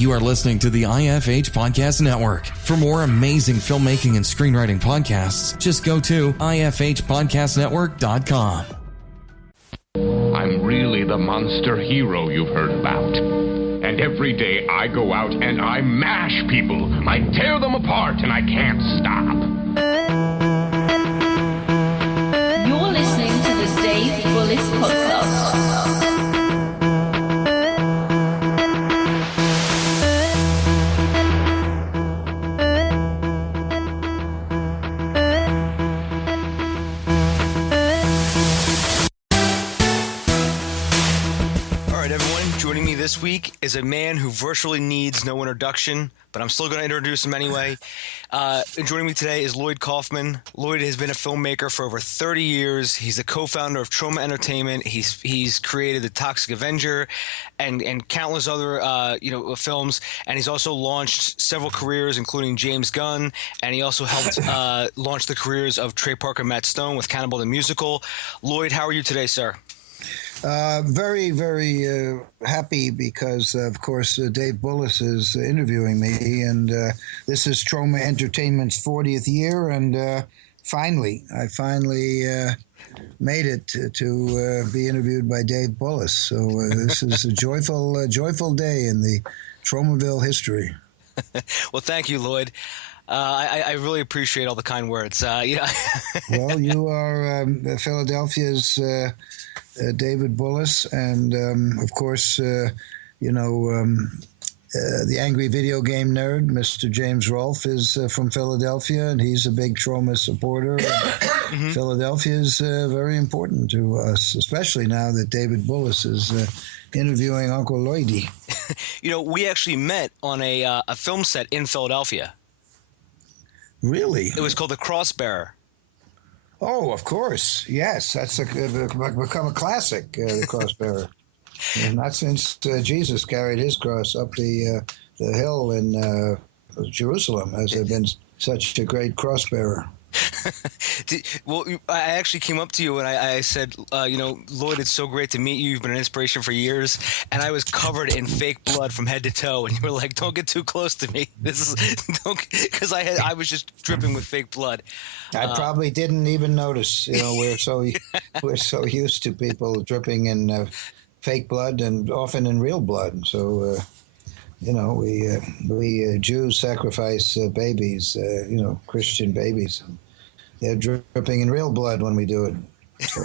You are listening to the IFH Podcast Network. For more amazing filmmaking and screenwriting podcasts, just go to ifhpodcastnetwork.com. I'm really the monster hero you've heard about. And every day I go out and I mash people. I tear them apart and I can't stop. You're listening to the Dave Wallace Podcast. This week is a man who virtually needs no introduction, but I'm still going to introduce him anyway. Joining me today is Lloyd Kaufman. Lloyd has been a filmmaker for over 30 years. He's the co-founder of Troma Entertainment. He's created The Toxic Avenger and countless other films, and he's also launched several careers, including James Gunn, and he also helped launch the careers of Trey Parker and Matt Stone with Cannibal the Musical. Lloyd, how are you today, sir? Very, very happy because, of course, Dave Wallace is interviewing me, and this is Troma Entertainment's 40th year, and I finally made it to be interviewed by Dave Wallace. So this is a joyful day in the Tromaville history. Well, thank you, Lloyd. I really appreciate all the kind words. Well, you are Philadelphia's David Wallace, and of course, the angry video game nerd, Mr. James Rolfe, is from Philadelphia, and he's a big Troma supporter. Mm-hmm. Philadelphia is very important to us, especially now that David Wallace is interviewing Uncle Lloydie. We actually met on a film set in Philadelphia. Really? It was called The Crossbearer. Oh, of course. Yes, that's become a classic, the Crossbearer. And not since Jesus carried his cross up the hill in Jerusalem has there been such a great crossbearer. Well, I actually came up to you and I said, Lloyd, it's so great to meet you. You've been an inspiration for years. And I was covered in fake blood from head to toe. And you were like, don't get too close to me. Because I was just dripping with fake blood. I probably didn't even notice. We're so used to people dripping in fake blood and often in real blood. So, we Jews sacrifice babies, Christian babies. They're dripping in real blood when we do it. So,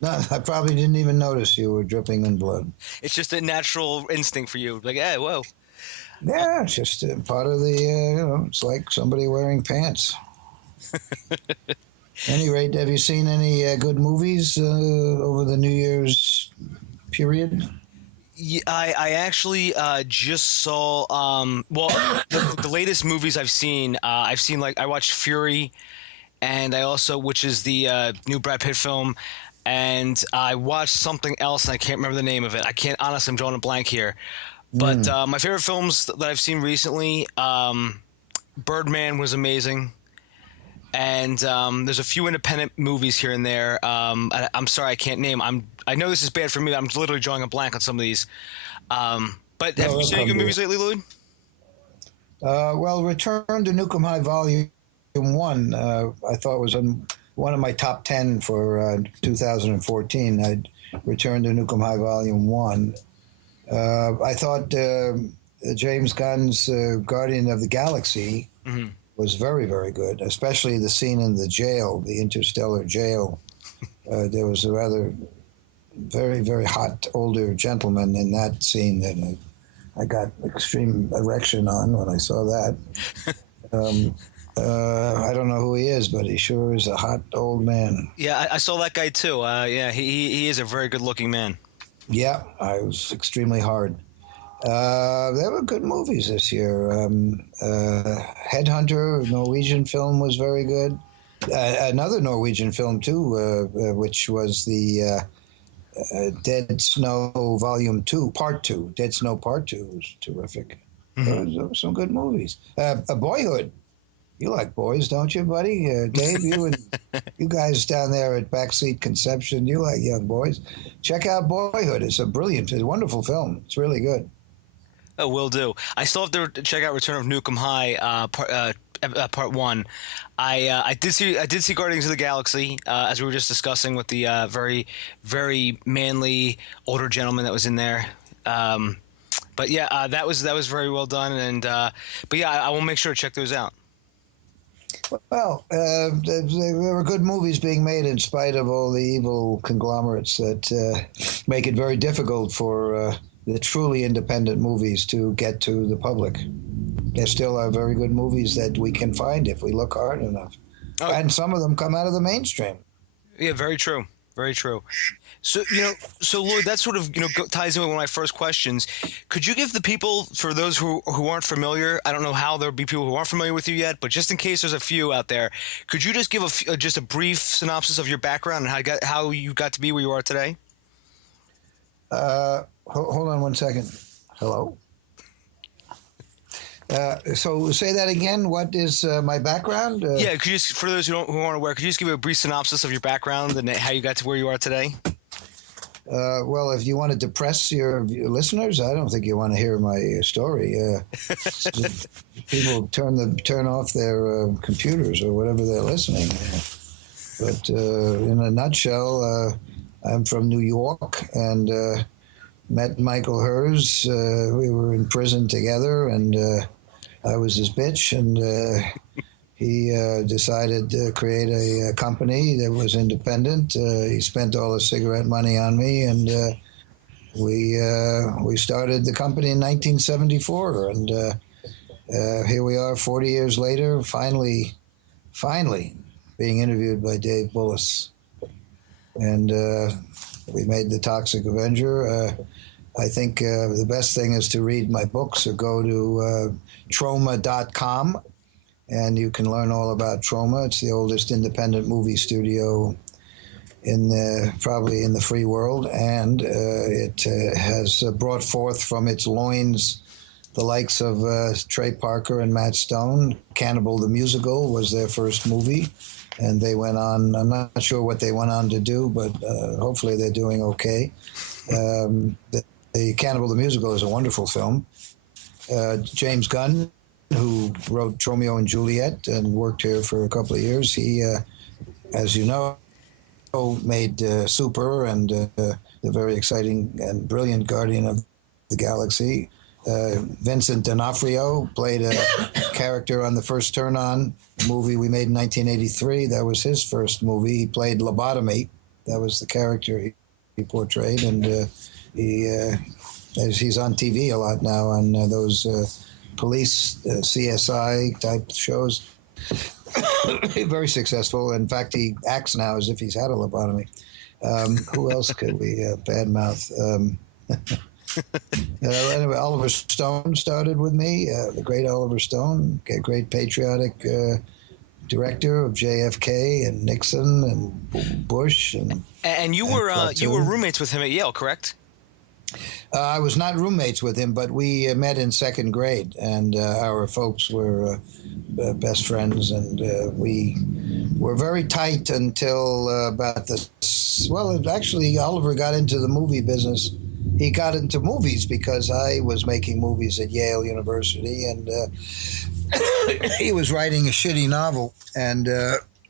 no, I probably didn't even notice you were dripping in blood. It's just a natural instinct for you. Like, hey, whoa. Yeah, it's just part of the, it's like somebody wearing pants. At any rate, have you seen any good movies over the New Year's period? Yeah, I actually just saw the latest movies I've seen. I watched Fury, and I also, which is the new Brad Pitt film, and I watched something else and I can't remember the name of it. I can't, honestly, I'm drawing a blank here. But my favorite films that I've seen recently, Birdman was amazing. And there's a few independent movies here and there. I'm sorry, I can't name. I know this is bad for me. I'm literally drawing a blank on some of these. But have you seen any good movies lately, Lloyd? Well, Return to Newcomb High Volume 1, I thought was one of my top 10 for 2014. I'd Return to Newcomb High Volume 1. I thought James Gunn's Guardian of the Galaxy was very, very good, especially the scene in the jail, the interstellar jail. There was a rather very, very hot older gentleman in that scene that I got extreme erection on when I saw that. I don't know who he is, but he sure is a hot old man. Yeah, I saw that guy too. He is a very good-looking man. Yeah, I was extremely hard. There were good movies this year. Headhunter, a Norwegian film, was very good. Another Norwegian film, too, which was the Dead Snow Volume 2, Part 2. Dead Snow Part 2 was terrific. There were some good movies. Boyhood. You like boys, don't you, buddy? Dave, you and you guys down there at Backseat Conception, you like young boys. Check out Boyhood. It's a wonderful film. It's really good. Oh, will do. I still have to check out Return of Newcomb High, part one. I did see Guardians of the Galaxy, as we were just discussing with the very very manly older gentleman that was in there. But yeah, that was very well done, and but yeah, I will make sure to check those out. Well, there were good movies being made in spite of all the evil conglomerates that make it very difficult for the truly independent movies to get to the public. There still are very good movies that we can find if we look hard enough. Oh. And some of them come out of the mainstream. Yeah, very true. Very true. So, Lloyd, that sort of, ties in with one of my first questions. Could you give the people, for those who aren't familiar, I don't know how there'll be people who aren't familiar with you yet, but just in case there's a few out there, could you just give just a brief synopsis of your background and how you got to be where you are today? Hold on one second. Hello? So say that again. What is my background? Yeah, could you just, for those who aren't aware, could you just give a brief synopsis of your background and how you got to where you are today? Well, if you want to depress your listeners, I don't think you want to hear my story. People turn off their computers or whatever they're listening. But in a nutshell, I'm from New York and met Michael Hers. We were in prison together, and I was his bitch, and he decided to create a company that was independent. He spent all his cigarette money on me, and we started the company in 1974, and here we are 40 years later, finally being interviewed by Dave Wallace. And we made The Toxic Avenger. I think the best thing is to read my books or go to Troma.com, and you can learn all about Troma. It's the oldest independent movie studio probably in the free world, and it has brought forth from its loins the likes of Trey Parker and Matt Stone. Cannibal the Musical was their first movie, and they went on, I'm not sure what they went on to do, but hopefully they're doing okay. The Cannibal the Musical is a wonderful film. James Gunn, who wrote Romeo and Juliet and worked here for a couple of years, he, as you know, made Super and the very exciting and brilliant Guardian of the Galaxy. Vincent D'Onofrio played a character on The First Turn On movie we made in 1983. That was his first movie. He played Lobotomy. That was the character he portrayed, and he's on TV a lot now on those police CSI type shows. Very successul. In fact, he acts now as if he's had a lobotomy. Who else could we badmouth? Anyway, Oliver Stone started with me, the great Oliver Stone, a great patriotic director of JFK and Nixon and Bush. And you were roommates with him at Yale, correct? I was not roommates with him, but we met in second grade, and our folks were best friends, and we were very tight until actually Oliver got into the movie business. He got into movies because I was making movies at Yale University, and he was writing a shitty novel, and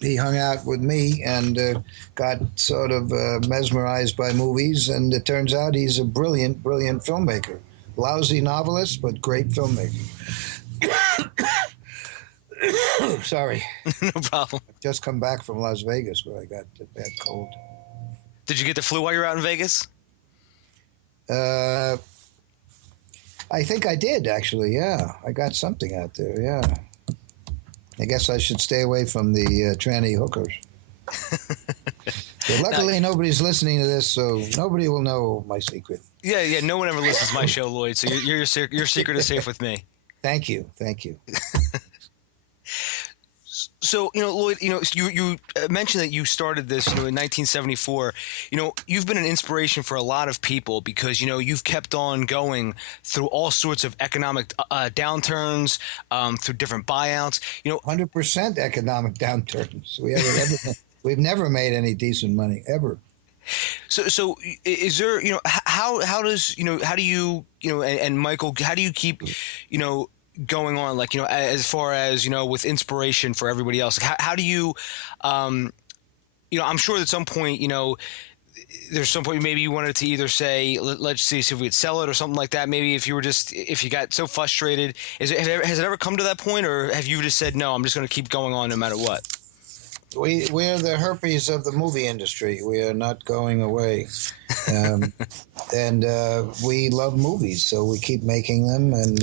he hung out with me and got sort of mesmerized by movies, and it turns out he's a brilliant, brilliant filmmaker. Lousy novelist, but great filmmaker. Sorry. No problem. I've just come back from Las Vegas where I got a bad cold. Did you get the flu while you were out in Vegas? I think I did, actually, yeah. I got something out there, yeah. I guess I should stay away from the tranny hookers. But luckily, nobody's listening to this, so nobody will know my secret. Yeah, no one ever listens to my show, Lloyd, so your secret is safe with me. Thank you. So, Lloyd, you mentioned that you started this, in 1974. You've been an inspiration for a lot of people because, you've kept on going through all sorts of economic downturns, through different buyouts. 100% economic downturns. We've never made any decent money, ever. So is there, how does how do you and Michael, how do you keep going on, like as far as with inspiration for everybody else? Like, how do you I'm sure at some point there's some point maybe you wanted to either say let's see if we could sell it or something like that. Maybe if you got so frustrated, has it ever come to that point, or have you just said no, I'm just going to keep going on no matter what? We're the herpes of the movie industry. We are not going away. And we love movies, so we keep making them. And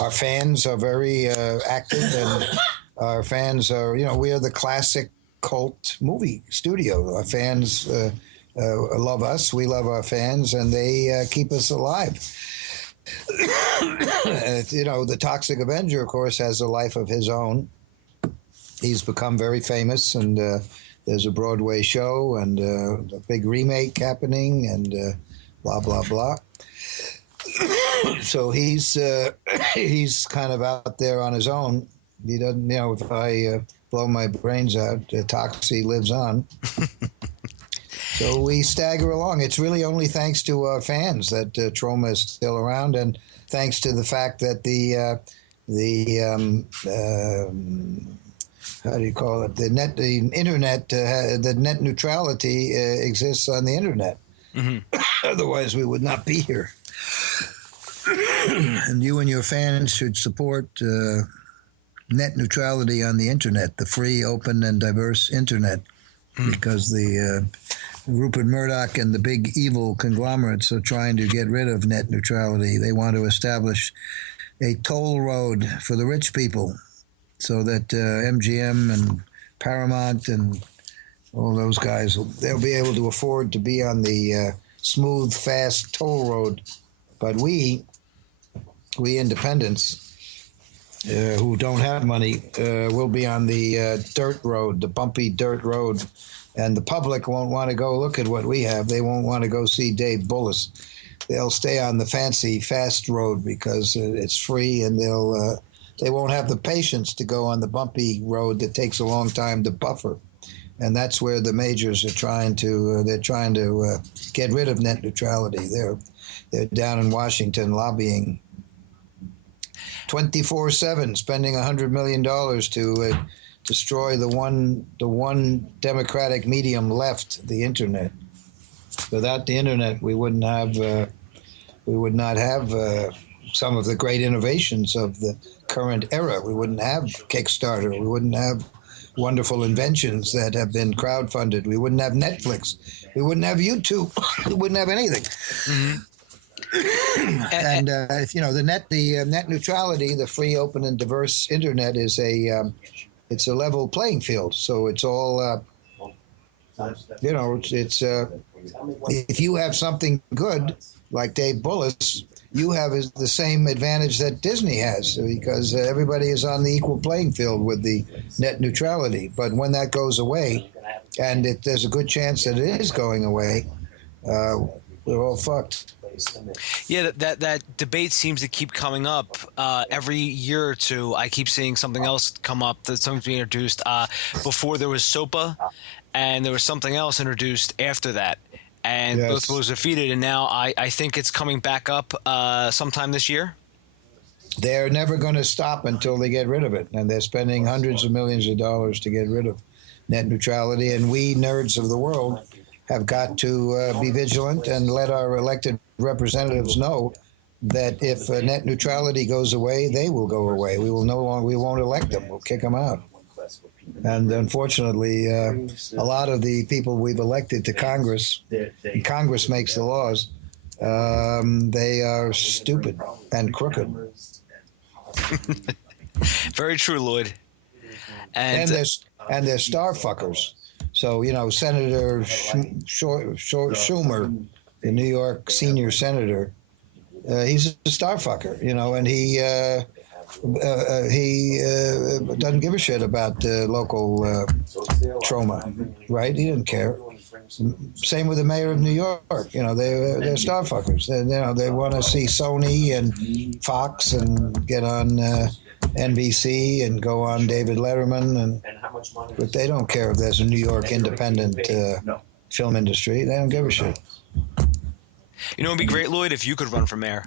our fans are very active, and our fans are, we are the classic cult movie studio. Our fans love us. We love our fans, and they keep us alive. The Toxic Avenger, of course, has a life of his own. He's become very famous, and there's a Broadway show and a big remake happening, and blah blah blah. So he's kind of out there on his own. He doesn't, if I blow my brains out, Toxie lives on. So we stagger along. It's really only thanks to our fans that Troma is still around, and thanks to the fact that the how do you call it? The internet, the net neutrality exists on the internet. Mm-hmm. Otherwise, we would not be here. And you and your fans should support net neutrality on the internet, the free, open, and diverse internet, because the Rupert Murdoch and the big evil conglomerates are trying to get rid of net neutrality. They want to establish a toll road for the rich people, so that MGM and Paramount and all those guys, they'll be able to afford to be on the smooth, fast toll road. But we independents who don't have money will be on the dirt road, the bumpy dirt road. And the public won't want to go look at what we have. They won't want to go see Dave Wallace. They'll stay on the fancy, fast road because it's free, and they won't have the patience to go on the bumpy road that takes a long time to buffer. And that's where the majors are trying to get rid of net neutrality. They're down in Washington lobbying 24/7, spending $100 million to destroy the one democratic medium left, the internet. Without the internet, we would not have some of the great innovations of the current era. We wouldn't have Kickstarter. We wouldn't have wonderful inventions that have been crowdfunded. We wouldn't have Netflix. We wouldn't have YouTube. We wouldn't have anything. Mm-hmm. And the net neutrality, the free, open, and diverse internet is it's a level playing field. So it's all it's if you have something good like Dave Wallace, you have the same advantage that Disney has, because everybody is on the equal playing field with the net neutrality. But when that goes away, and there's a good chance that it is going away, we're all fucked. Yeah, that debate seems to keep coming up every year or two. I keep seeing something else come up, that something's being introduced. Before there was SOPA, and there was something else introduced after that. And yes, both was defeated, and now I think it's coming back up sometime this year. They're never going to stop until they get rid of it, and they're spending hundreds of millions of dollars to get rid of net neutrality. And we nerds of the world have got to be vigilant and let our elected representatives know that if net neutrality goes away, they will go away. We won't elect them. We'll kick them out. And unfortunately, a lot of the people we've elected to Congress, and Congress makes the laws, they are stupid and crooked. Very true, Lloyd. And they're star fuckers. So, Senator Schumer, the New York senior senator, he's a star fucker, and he doesn't give a shit about local Troma, right? He didn't care. Same with the mayor of New York. They're star fuckers. They want to see Sony and Fox and get on NBC and go on David Letterman, but they don't care if there's a New York independent film industry. They don't give a shit. You know, it'd be great, Lloyd, if you could run for mayor.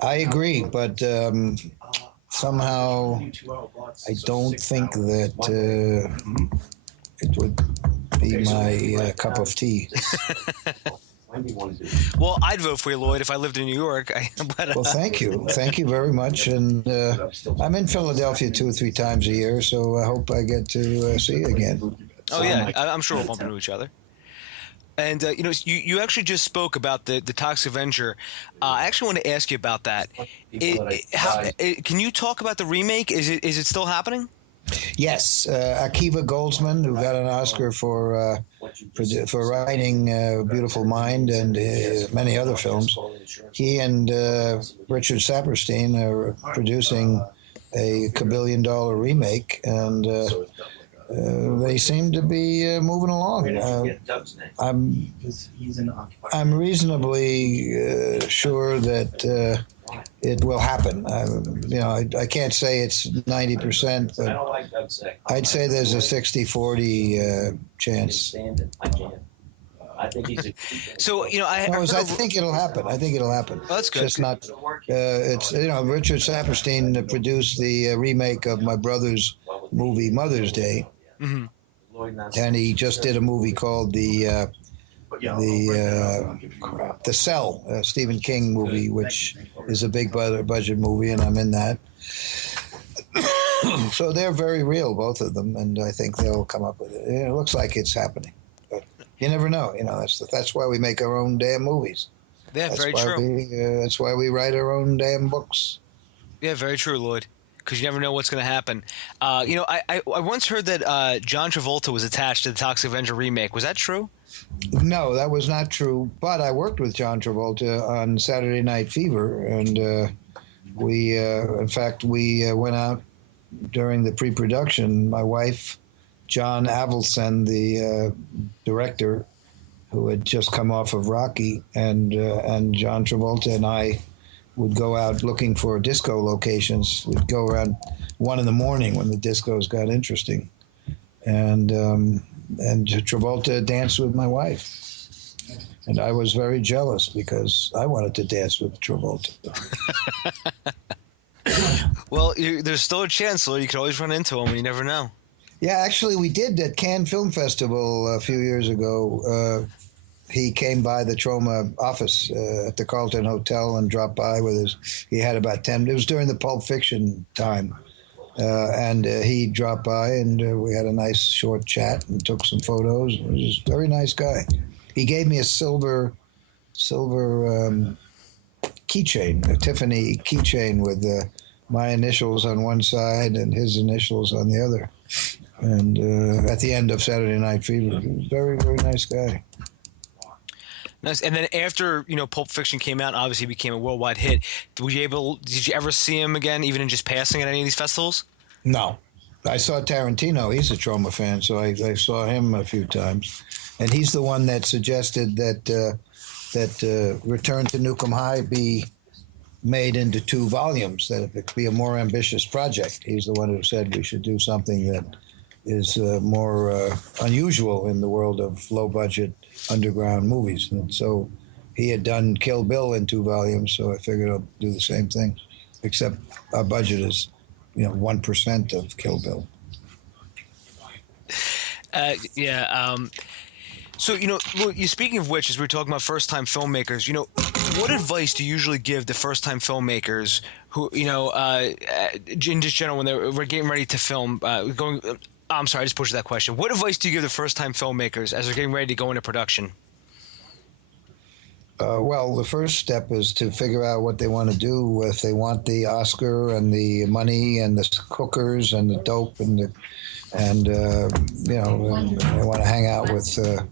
I agree, but somehow I don't think that it would be my cup of tea. Well, I'd vote for you, Lloyd, if I lived in New York. Well, thank you. Thank you very much. And I'm in Philadelphia 2 or 3 times a year, so I hope I get to see you again. Oh, yeah. I'm sure we'll bump into each other. And, you know, you actually just spoke about the Toxic Avenger. I actually want to ask you about that. Can you talk about the remake? Is it still happening? Yes, Akiva Goldsman, who got an Oscar for writing Beautiful Mind and many other films. He and Richard Saperstein are producing a $1 billion remake, and they seem to be moving along. I'm reasonably sure that it will happen. You know, I can't say it's 90%, but I'd say there's a 60-40 chance. So, you know, I think it'll happen. I think it'll happen. Oh, that's good. It's just not. It's, you know, Richard Saperstein produced the remake of my brother's movie Mother's Day, and he just did a movie called the Cell, Stephen King movie, which is a big budget movie, and I'm in that. So they're very real, both of them, and I think they'll come up with it. It looks like it's happening, but you never know. You know, that's why we make our own damn movies. Yeah, very true. That's why we write our own damn books. Yeah, very true, Lloyd. Because you never know what's going to happen. You know, I once heard that John Travolta was attached to the Toxic Avenger remake. Was that true? No, that was not true. But I worked with John Travolta on Saturday Night Fever, and we went out during the pre-production. My wife, John Avildsen, the director, who had just come off of Rocky, and John Travolta and I would go out looking for disco locations. We'd go around 1 a.m. when the discos got interesting, and Travolta danced with my wife, and I was very jealous because I wanted to dance with Travolta. Well, there's still a chance, Lloyd. You could always run into him, and you never know. Yeah, actually, we did at Cannes Film Festival a few years ago. He came by the Troma office at the Carlton Hotel and dropped by with us. He had about 10. It was during the Pulp Fiction time. And he dropped by, and we had a nice short chat and took some photos. He was a very nice guy. He gave me a silver keychain, a Tiffany keychain with my initials on one side and his initials on the other. And at the end of Saturday Night Fever, he was a very, very nice guy. Nice. And then after, you know, Pulp Fiction came out, obviously became a worldwide hit. Did you ever see him again, even in just passing at any of these festivals? No. I saw Tarantino. He's a Troma fan, so I saw him a few times. And he's the one that suggested that Return to Newcomb High be made into 2 volumes, that it could be a more ambitious project. He's the one who said we should do something that is more unusual in the world of low-budget underground movies. And so he had done Kill Bill in 2 volumes, so I figured I'll do the same thing, except our budget is, 1% of Kill Bill. So, speaking of which, as we're talking about first-time filmmakers, what advice do you usually give to first-time filmmakers who, in just general, when we're getting ready to film, I'm sorry, I just pushed that question. What advice do you give the first-time filmmakers as they're getting ready to go into production? Well, the first step is to figure out what they want to do. If they want the Oscar and the money and the hookers and the dope and they want to hang out with the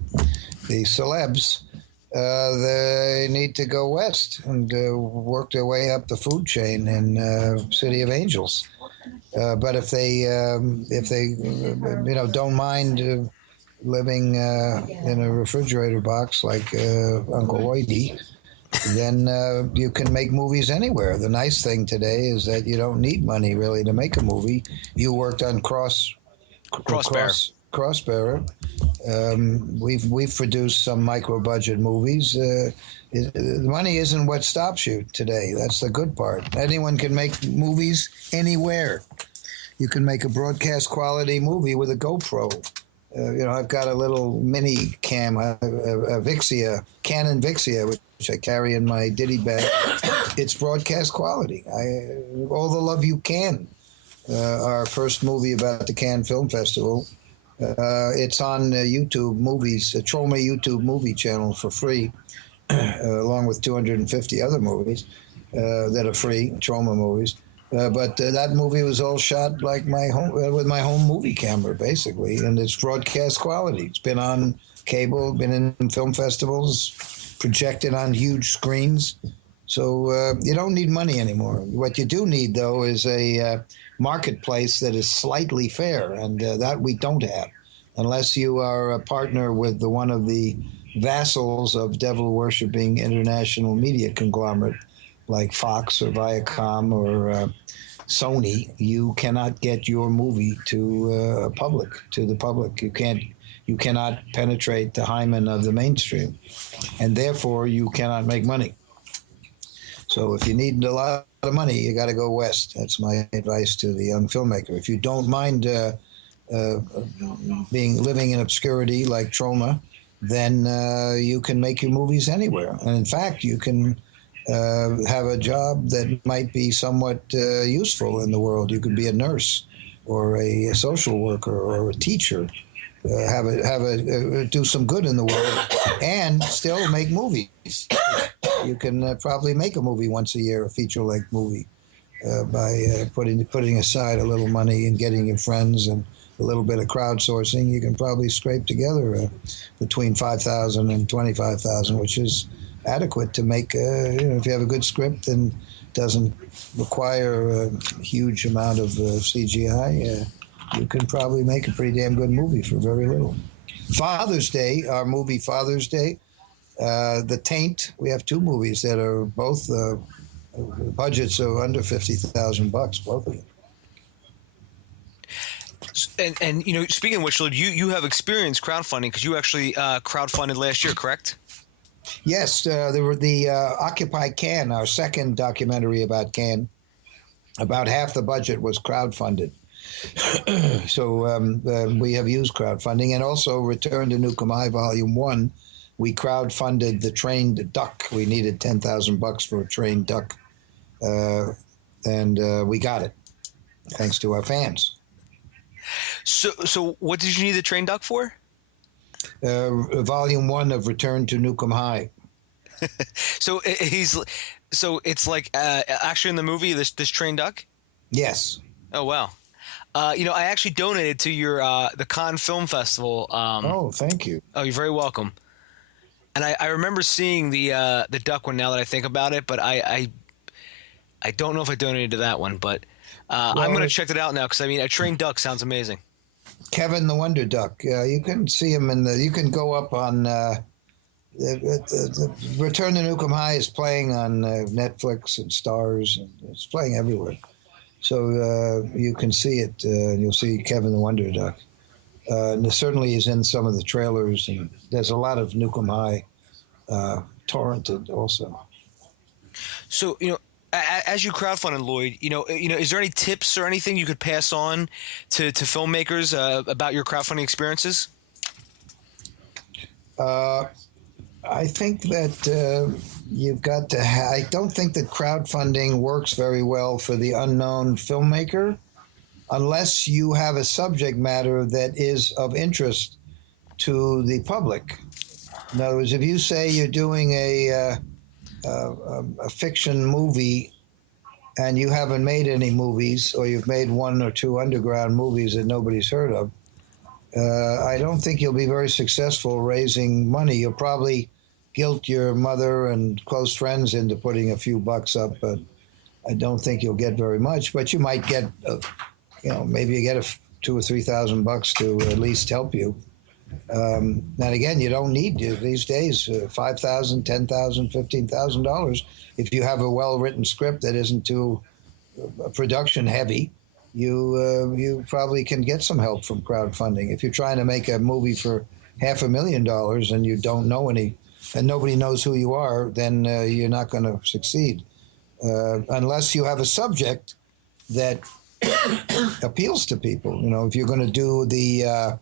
celebs, they need to go west and work their way up the food chain in City of Angels. But if they don't mind living in a refrigerator box like Uncle Lloydie, then you can make movies anywhere. The nice thing today is that you don't need money really to make a movie. You worked on Crossbearer, We've produced some micro budget movies. The money isn't what stops you today. That's the good part. Anyone can make movies anywhere. You can make a broadcast quality movie with a GoPro. I've got a little mini cam, a Vixia, Canon Vixia, which I carry in my ditty bag. It's broadcast quality. All the Love You Can, our first movie about the Cannes Film Festival. It's on YouTube Movies, Troma YouTube movie channel for free, along with 250 other movies that are free, Troma movies. But that movie was all shot like with my home movie camera, basically, and it's broadcast quality. It's been on cable, been in film festivals, projected on huge screens. So you don't need money anymore. What you do need, though, is a marketplace that is slightly fair, and that we don't have, unless you are a partner with one of the vassals of devil-worshipping international media conglomerate like Fox or Viacom or Sony. You cannot get your movie to the public. You cannot penetrate the hymen of the mainstream, and therefore you cannot make money. So if you need a lot of money, you got to go west. That's my advice to the young filmmaker. If you don't mind living in obscurity like Troma, then you can make your movies anywhere. And in fact, you can have a job that might be somewhat useful in the world. You could be a nurse or a social worker or a teacher. Do some good in the world and still make movies. You can probably make a movie once a year, a feature-length movie, by putting aside a little money and getting your friends and a little bit of crowdsourcing. You can probably scrape together between $5,000 and $25,000, which is adequate to make. If you have a good script and doesn't require a huge amount of CGI. You can probably make a pretty damn good movie for very little. Father's Day, our movie Father's Day, The Taint. We have two movies that are both budgets of under $50,000, both of them. And speaking of which, Lloyd, you have experience crowdfunding because you actually crowdfunded last year, correct? Yes, the Occupy Cannes, our second documentary about Cannes. About half the budget was crowdfunded. So we have used crowdfunding, and also Return to Newcomb High Volume 1. We crowdfunded the trained duck. We needed $10,000 for a trained duck, and we got it, thanks to our fans. So what did you need the trained duck for? Volume 1 of Return to Newcomb High. So it's like actually in the movie this trained duck? Yes. Oh wow. I actually donated to your the Cannes Film Festival. Oh, thank you. Oh, you're very welcome. And I remember seeing the duck one now that I think about it, but I don't know if I donated to that one, but I'm going to check it out now because a trained duck sounds amazing. Kevin the Wonder Duck. You can see him you can go up on Return to Newcomb High is playing on Netflix and Stars, and it's playing everywhere. So you can see it. You'll see Kevin the Wonder Duck. And certainly he's in some of the trailers, and there's a lot of Newcomb High torrented also. So, as you crowdfunded, Lloyd, is there any tips or anything you could pass on to filmmakers about your crowdfunding experiences? I think that you've got to I don't think that crowdfunding works very well for the unknown filmmaker unless you have a subject matter that is of interest to the public. In other words, if you say you're doing a fiction movie and you haven't made any movies, or you've made one or two underground movies that nobody's heard of, I don't think you'll be very successful raising money. You'll probably guilt your mother and close friends into putting a few bucks up, but I don't think you'll get very much. But you might get, maybe you get $2,000 or $3,000 to at least help you. And again, you don't need these days $5,000, $10,000, $15,000 if you have a well-written script that isn't too production heavy. You probably can get some help from crowdfunding. If you're trying to make a movie for $500,000 and you don't know any, and nobody knows who you are, then you're not going to succeed. Unless you have a subject that appeals to people. You know, if you're going to do the Al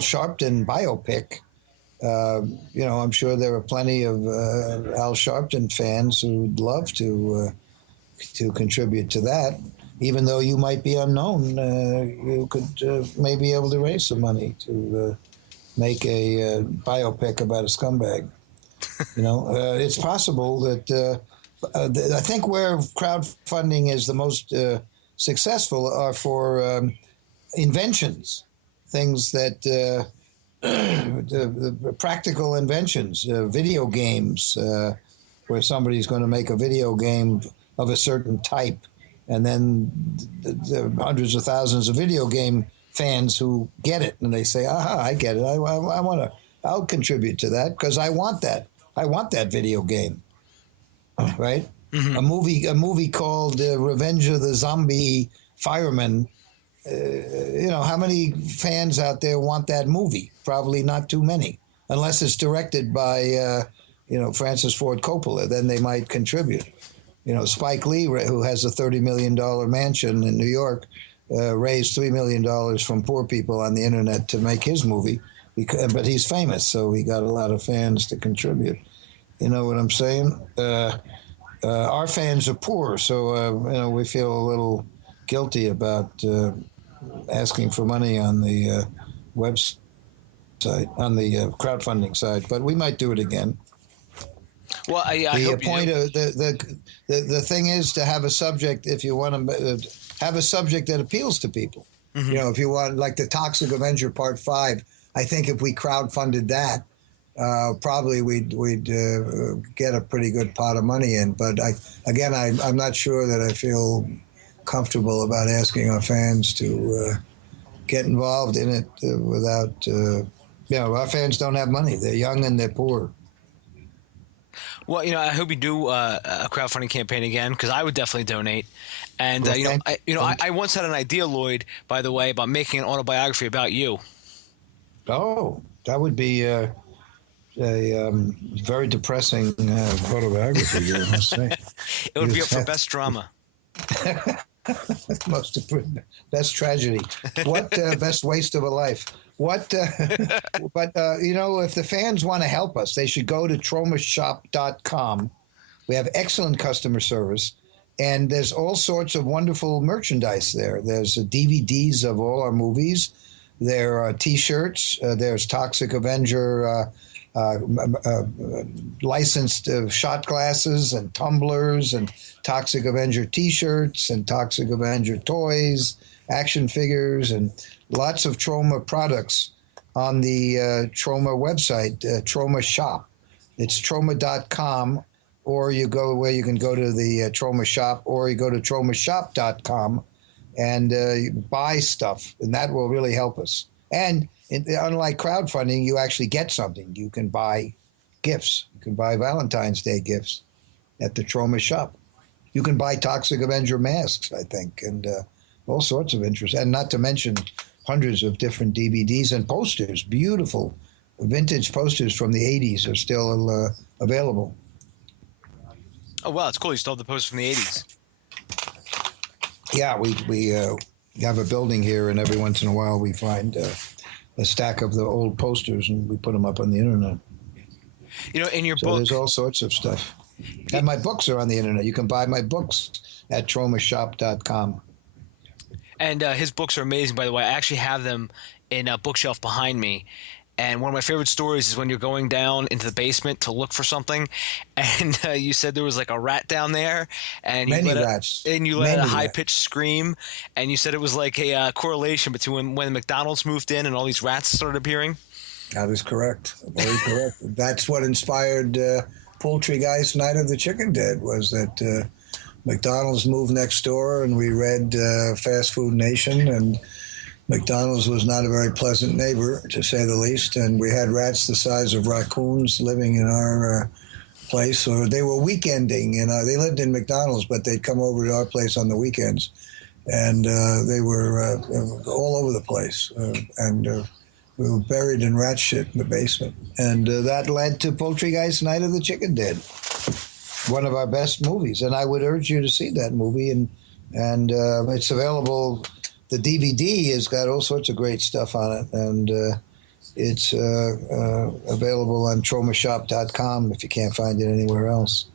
Sharpton biopic, you know, I'm sure there are plenty of Al Sharpton fans who'd love to contribute to that. Even though you might be unknown, you could maybe be able to raise some money to make a biopic about a scumbag. You know, it's possible that I think where crowdfunding is the most successful are for inventions, things that the practical inventions, video games, where somebody's going to make a video game of a certain type, and then there are hundreds of thousands of video game fans who get it, and they say, "Aha, I get it. I'll contribute to that because I want that. I want that video game." Right? Mm-hmm. A movie called Revenge of the Zombie Fireman. You know, how many fans out there want that movie? Probably not too many, unless it's directed by, you know, Francis Ford Coppola. Then they might contribute. You know, Spike Lee, who has a $30 million mansion in New York, raised $3 million from poor people on the internet to make his movie. But he's famous, so he got a lot of fans to contribute. You know what I'm saying? Our fans are poor, so you know, we feel a little guilty about asking for money on the website, on the crowdfunding side, but we might do it again. Well, I hope point you do. The thing is to have a subject, if you want to have a subject that appeals to people. Mm-hmm. You know, if you want, like the Toxic Avenger Part 5, I think if we crowdfunded that, probably we'd get a pretty good pot of money in. But I'm not sure that I feel comfortable about asking our fans to get involved in it without, you know, our fans don't have money. They're young and they're poor. Well, you know, I hope you do a crowdfunding campaign again, because I would definitely donate. And Well, I once had an idea, Lloyd, by the way, about making an autobiography about you. Oh, that would be a very depressing autobiography, I must say. It would be up for best drama. Best tragedy. What best waste of a life? What? But you know, if the fans want to help us, they should go to TromaShop.com. We have excellent customer service, and there's all sorts of wonderful merchandise there. There's DVDs of all our movies. There are T-shirts. There's Toxic Avenger licensed shot glasses and tumblers, and Toxic Avenger T-shirts and Toxic Avenger toys, action figures, and lots of Troma products on the Troma website, Troma Shop. It's Troma.com, or you can go to the Troma Shop, or you go to TromaShop.com and buy stuff, and that will really help us. And unlike crowdfunding, you actually get something. You can buy gifts. You can buy Valentine's Day gifts at the Troma Shop. You can buy Toxic Avenger masks, I think, and all sorts of interest. And not to mention hundreds of different DVDs and posters. Beautiful vintage posters from the 80s are still available. Oh, wow, it's cool. You still have the posters from the 80s. Yeah, we have a building here, and every once in a while we find a stack of the old posters, and we put them up on the internet. You know, in your book, there's all sorts of stuff. And my books are on the internet. You can buy my books at TromaShop.com. And his books are amazing, by the way. I actually have them in a bookshelf behind me. And one of my favorite stories is when you're going down into the basement to look for something, and you said there was like a rat down there, and you let a high-pitched scream, and you said it was like a correlation between when McDonald's moved in and all these rats started appearing. That is correct. Very correct. That's what inspired Poultry Guys' Night of the Chicken Dead, was that McDonald's moved next door, and we read Fast Food Nation, and McDonald's was not a very pleasant neighbor, to say the least, and we had rats the size of raccoons living in our place. Or they were weekending, they lived in McDonald's, but they'd come over to our place on the weekends, and they were all over the place. And We were buried in rat shit in the basement. And that led to Poultry Guys' Night of the Chicken Dead, one of our best movies. And I would urge you to see that movie. And it's available. The DVD has got all sorts of great stuff on it. And it's available on TromaShop.com if you can't find it anywhere else.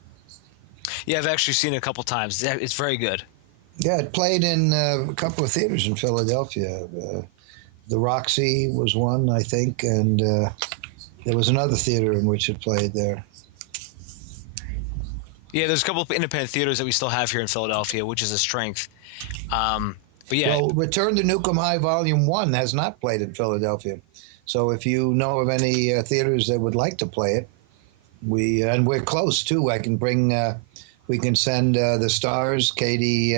Yeah, I've actually seen it a couple times. It's very good. Yeah, it played in a couple of theaters in Philadelphia. The Roxy was one, I think, and there was another theater in which it played there. Yeah, there's a couple of independent theaters that we still have here in Philadelphia, which is a strength. But yeah. Well, Return to Newcomb High Volume 1 has not played in Philadelphia. So if you know of any theaters that would like to play it, we're close, too. I can bring... we can send the stars, Katie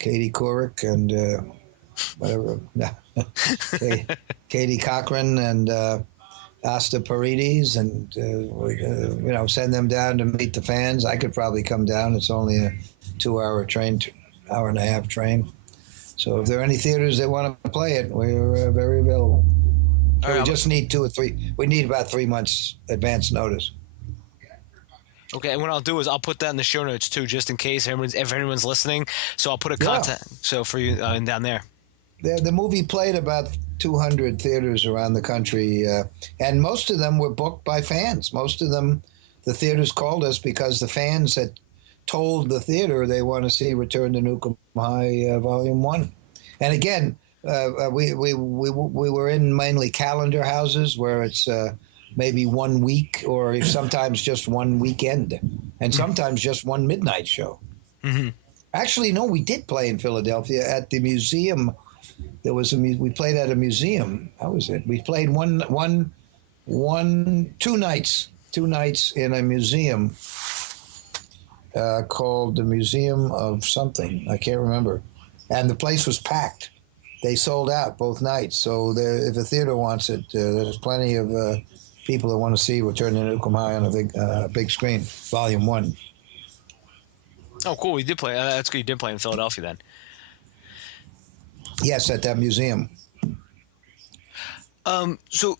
Couric and whatever, Katie Cochran and Asta Paredes, and send them down to meet the fans. I could probably come down. It's only a 2-hour train, hour and a half train. So if there are any theaters that want to play it, we're very available. So we just need 2 or 3. We need about 3 months advance notice. Okay, and what I'll do is I'll put that in the show notes too, just in case if anyone's listening. So I'll put a contact for you down there. The movie played about 200 theaters around the country, and most of them were booked by fans. Most of them, the theaters called us because the fans had told the theater they want to see Return to Newcomb High Volume 1. And again, we were in mainly calendar houses where it's maybe 1 week or sometimes just one weekend and sometimes just one midnight show. Mm-hmm. Actually, no, we did play in Philadelphia at the museum. There was we played at a museum. How was it? We played two nights in a museum called the Museum of something. I can't remember. And the place was packed. They sold out both nights. So if a theater wants it, there's plenty of people that want to see Return to Newcomb High on a big screen, Volume 1. Oh, cool. We did play. That's good. You did play in Philadelphia then. Yes, at that museum. So,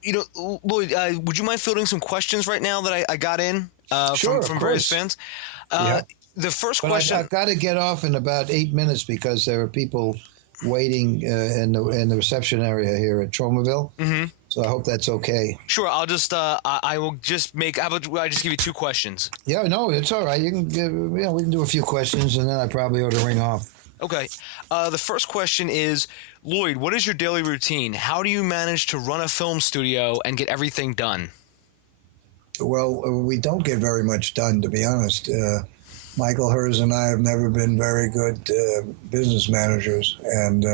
Lloyd, would you mind fielding some questions right now that I got in from various fans? Yeah. The first question... question... I've got to get off in about 8 minutes because there are people waiting in the reception area here at Tromaville. Mm-hmm. So I hope that's okay. Sure. I'll just I will just make. How about I just give you 2 questions? Yeah. No, it's all right. You can we can do a few questions and then I probably ought to ring off. Okay. The first question is, Lloyd, what is your daily routine? How do you manage to run a film studio and get everything done? Well, we don't get very much done, to be honest. Michael Hers and I have never been very good business managers, and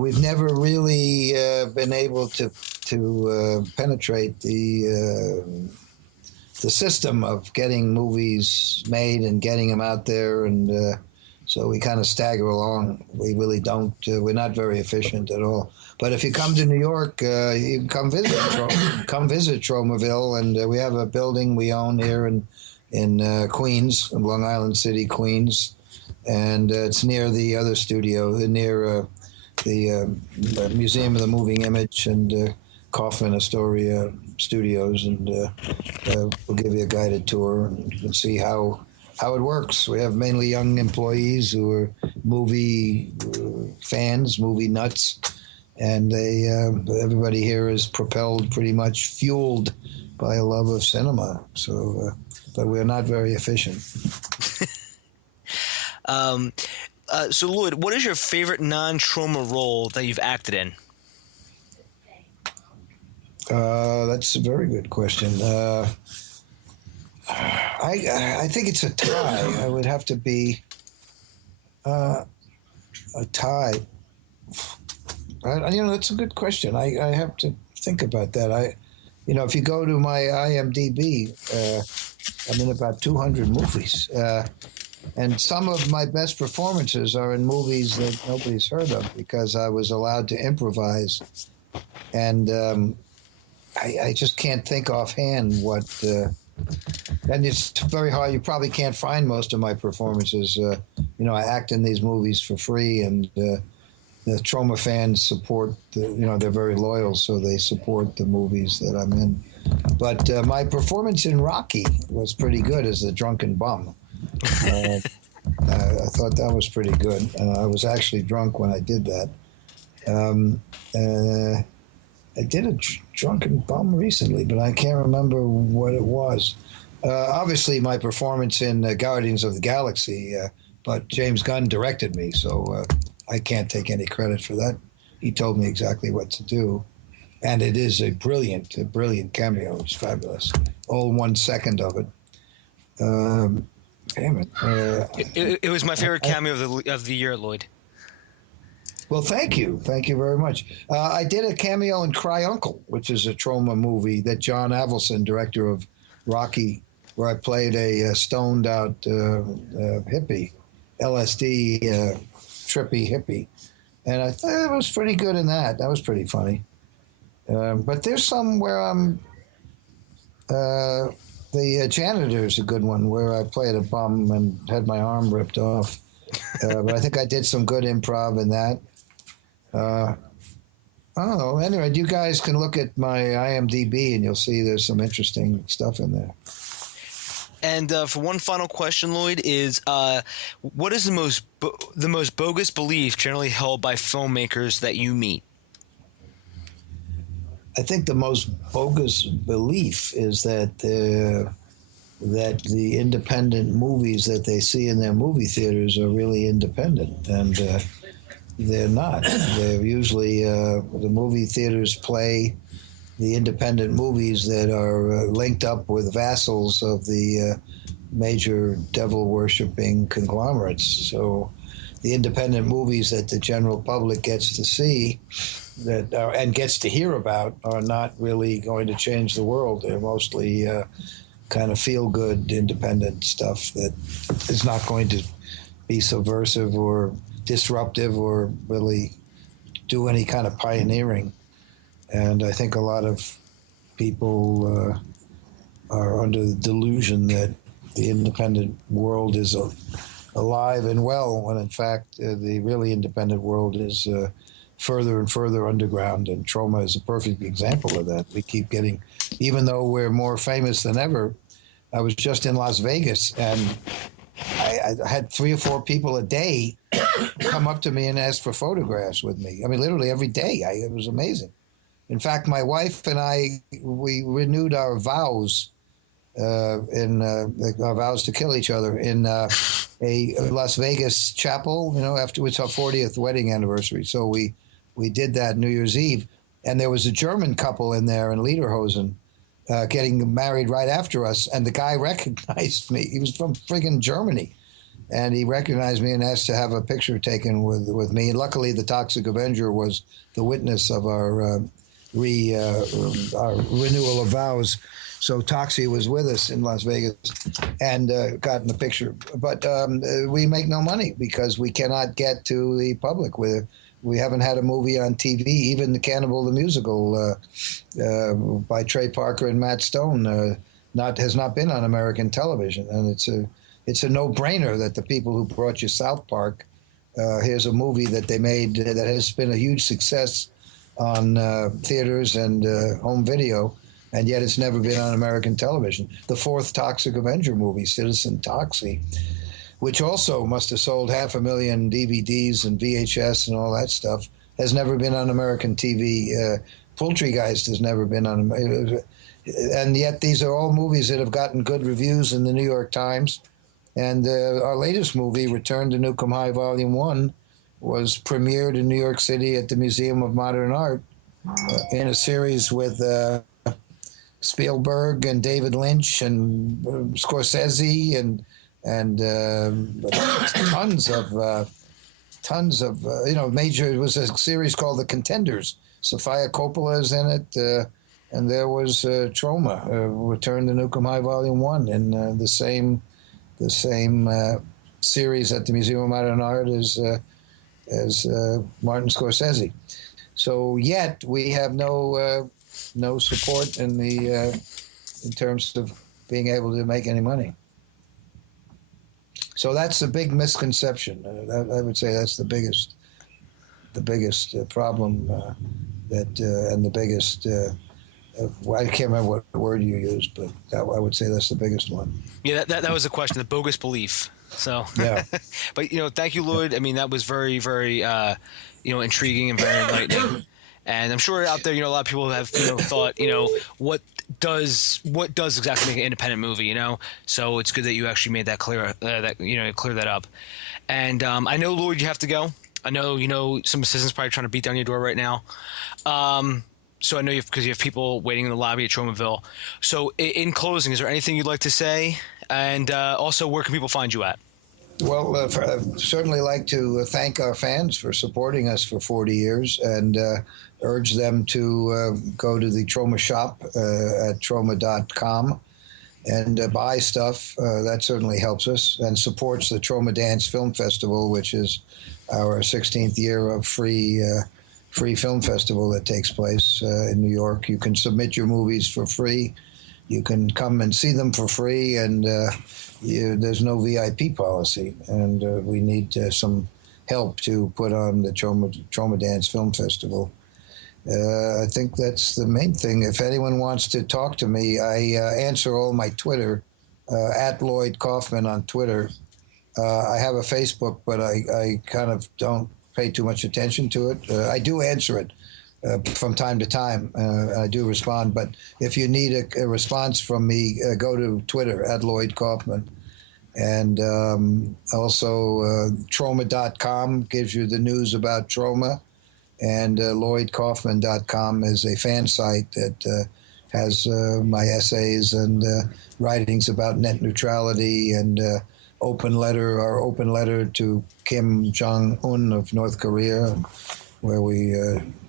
we've never really been able to penetrate the system of getting movies made and getting them out there, and so we kind of stagger along. We really don't. We're not very efficient at all. But if you come to New York, you can come visit Tromaville, and we have a building we own here in Queens, in Long Island City, Queens, and it's near the other studio, near the Museum of the Moving Image and Kaufman Astoria Studios, and we'll give you a guided tour and see how it works. We have mainly young employees who are movie fans, movie nuts. And everybody here is propelled, pretty much fueled by a love of cinema. So, but we're not very efficient. So, Lloyd, what is your favorite non-Troma role that you've acted in? That's a very good question. I think it's a tie. I would have to be a tie. That's a good question. I have to think about that. If you go to my IMDb, I'm in about 200 movies. And some of my best performances are in movies that nobody's heard of because I was allowed to improvise. And I just can't think offhand what... and it's very hard. You probably can't find most of my performances. I act in these movies for free, and the Troma fans support, they're very loyal, so they support the movies that I'm in. But my performance in Rocky was pretty good as a drunken bum. I thought that was pretty good. I was actually drunk when I did that. I did a drunken bum recently, but I can't remember what it was. Obviously, my performance in Guardians of the Galaxy, but James Gunn directed me, so I can't take any credit for that. He told me exactly what to do. And it is a brilliant cameo. It's fabulous. All 1 second of it. Damn it. It was my favorite cameo of the year, Lloyd. Well, thank you. Thank you very much. I did a cameo in Cry Uncle, which is a Troma movie that John Avildsen, director of Rocky, where I played a stoned out hippie, LSD trippy hippie. And I thought it was pretty good in that. That was pretty funny. But there's some where I'm... the Janitor's a good one, where I played a bum and had my arm ripped off. But I think I did some good improv in that. I don't know. Anyway, you guys can look at my IMDb and you'll see there's some interesting stuff in there. And for one final question, Lloyd, is what is the most bogus belief generally held by filmmakers that you meet? I think the most bogus belief is that the independent movies that they see in their movie theaters are really independent, and they're not. They're usually the movie theaters play the independent movies that are linked up with vassals of the major devil-worshipping conglomerates. So the independent movies that the general public gets to see and gets to hear about are not really going to change the world. They're mostly kind of feel-good independent stuff that is not going to be subversive or disruptive or really do any kind of pioneering. And I think a lot of people are under the delusion that the independent world is alive and well, when in fact the really independent world is further and further underground. And Troma is a perfect example of that. We keep getting, even though we're more famous than ever. I was just in Las Vegas, and I had 3 or 4 people a day come up to me and ask for photographs with me. I mean, literally every day. It was amazing. In fact, my wife and I, we renewed our vows our vows to kill each other in a Las Vegas chapel, after it's our 40th wedding anniversary. So we did that New Year's Eve, and there was a German couple in there in Lederhosen getting married right after us, and the guy recognized me. He was from friggin' Germany, and he recognized me and asked to have a picture taken with me. And luckily, the Toxic Avenger was the witness of our renewal of vows. So Toxie was with us in Las Vegas and got in the picture. But we make no money because we cannot get to the public. We haven't had a movie on TV. Even the Cannibal the Musical by Trey Parker and Matt Stone has not been on American television. And it's a no-brainer that the people who brought you South Park, here's a movie that they made that has been a huge success on theaters and home video, and yet it's never been on American television. The 4th Toxic Avenger movie, Citizen Toxie, which also must have sold 500,000 DVDs and VHS and all that stuff, has never been on American TV. Poultry Guys has never been on, and yet these are all movies that have gotten good reviews in the New York Times. And our latest movie, Return to Newcomb High Volume 1, was premiered in New York City at the Museum of Modern Art in a series with Spielberg and David Lynch and Scorsese and tons of major. It was a series called The Contenders. Sofia Coppola is in it, and there was Troma, Return to Newcomb High Volume 1, in the same series at the Museum of Modern Art as Martin Scorsese. So yet we have no support in terms of being able to make any money. So that's a big misconception. I would say that's the biggest. the biggest problem and the biggest. I can't remember what word you used, but I would say that's the biggest one. Yeah, that was the question, the bogus belief. So, yeah. But thank you, Lloyd. I mean, that was very, very, intriguing and very enlightening. And I'm sure out there, a lot of people have, thought, what does exactly make an independent movie, So it's good that you actually made that clear, clear that up. And I know, Lloyd, you have to go. I know, some assistants probably trying to beat down your door right now. So I know because you have people waiting in the lobby at Tromaville. So in closing, is there anything you'd like to say? And also, where can people find you at? Well, I'd certainly like to thank our fans for supporting us for 40 years and urge them to go to the Troma Shop at Troma.com and buy stuff. That certainly helps us and supports the Troma Dance Film Festival, which is our 16th year of free film festival that takes place in New York. You can submit your movies for free. You can come and see them for free, and there's no VIP policy. And we need some help to put on the Troma Dance Film Festival. I think that's the main thing. If anyone wants to talk to me, I answer all my Twitter, at Lloyd Kaufman on Twitter. I have a Facebook, but I kind of don't pay too much attention to it. I do answer it from time to time. I do respond, but if you need a response from me, go to Twitter at Lloyd Kaufman. And also Troma.com gives you the news about Troma, and LloydKaufman.com is a fan site that has my essays and writings about net neutrality and our open letter to Kim Jong-un of North Korea, where we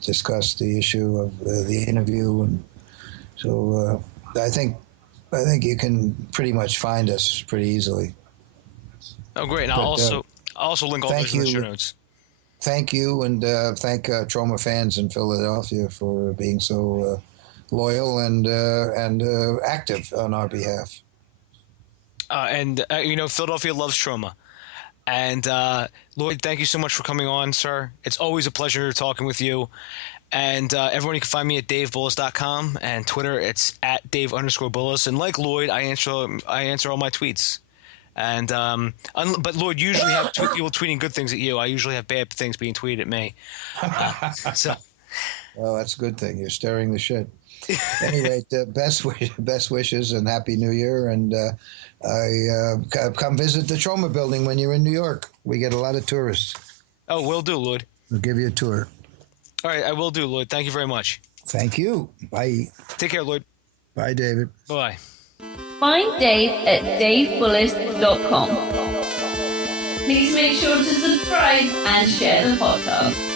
discussed the issue of the interview. And so I think you can pretty much find us pretty easily. Oh, great. And I'll also link all those in the show notes. Thank you, and thank Troma fans in Philadelphia for being so loyal and active on our behalf. Philadelphia loves Troma. And Lloyd, thank you so much for coming on, sir. It's always a pleasure talking with you. And everyone, you can find me at DaveBullis.com, and Twitter, it's at Dave_Bullis. And like Lloyd, I answer all my tweets. And but Lloyd, usually have people tweeting good things at you. I usually have bad things being tweeted at me. Well, that's a good thing. You're stirring the shit. Anyway, best wishes and Happy New Year. And come visit the Troma building when you're in New York. We get a lot of tourists. Oh, will do, Lloyd. We'll give you a tour. All right, I will do, Lloyd. Thank you very much. Thank you. Bye. Take care, Lloyd. Bye, David. Bye. Find Dave at davebullis.com. Please make sure to subscribe and share the podcast.